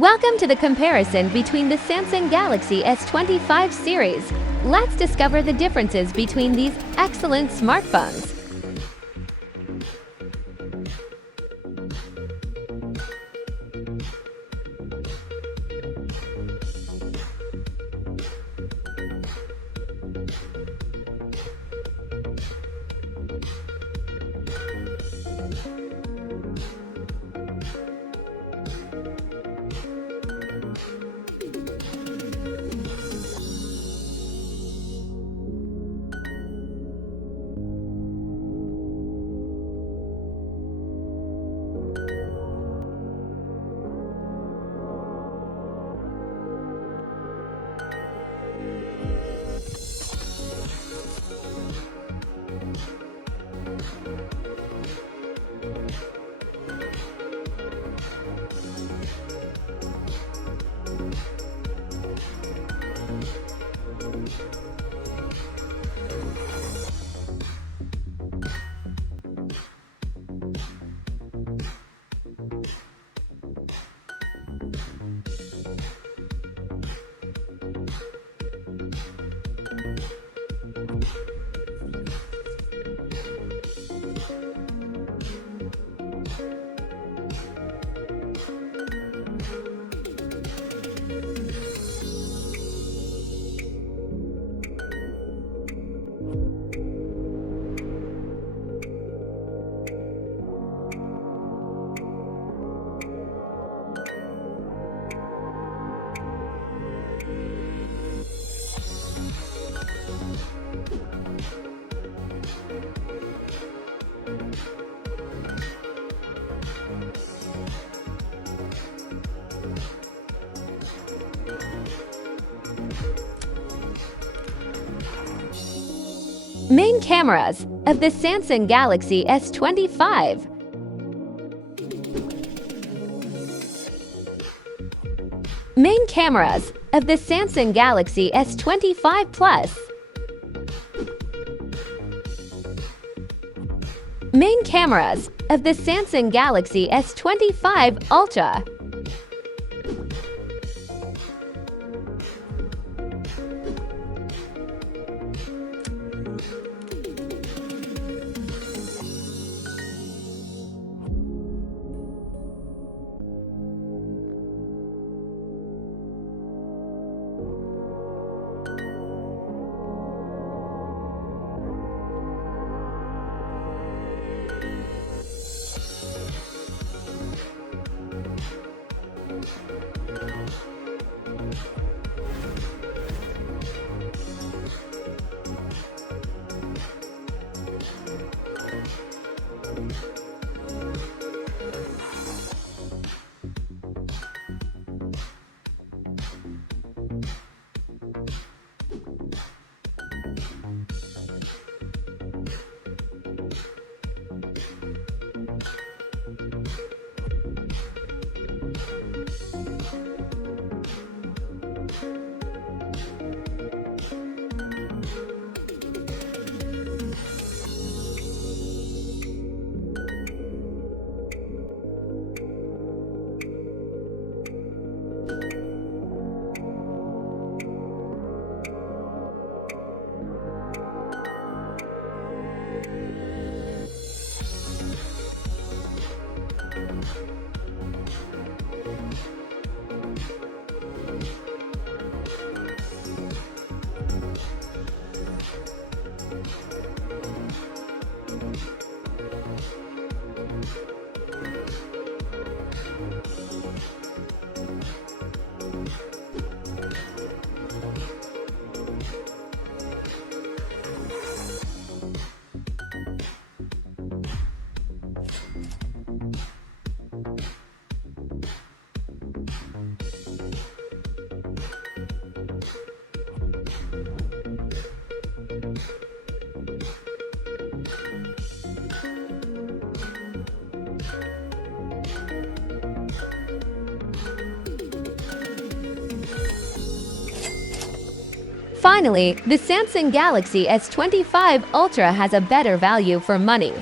Welcome to the comparison between the Samsung Galaxy S25 series. Let's discover the differences between these excellent smartphones. Main cameras of the Samsung Galaxy S25. Main cameras of the Samsung Galaxy S25 Plus. Main cameras of the Samsung Galaxy S25 Ultra. Finally, the Samsung Galaxy S25 Ultra has a better value for money.